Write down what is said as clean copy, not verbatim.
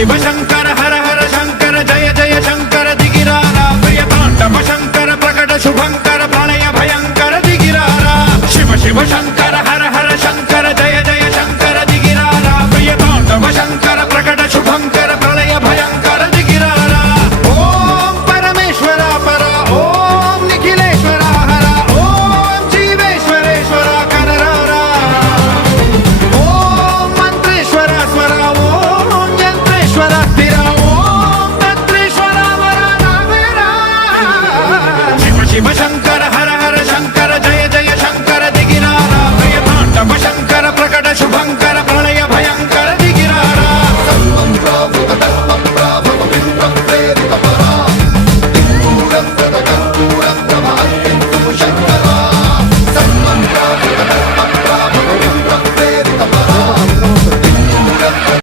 शिव शंकर हर हर शंकर जय जय शंकर दिगिरारा प्रिय तांडव शंकर प्रकट शुभंकर प्रलय भयंकर दिगिरारा शिव शिव शंकर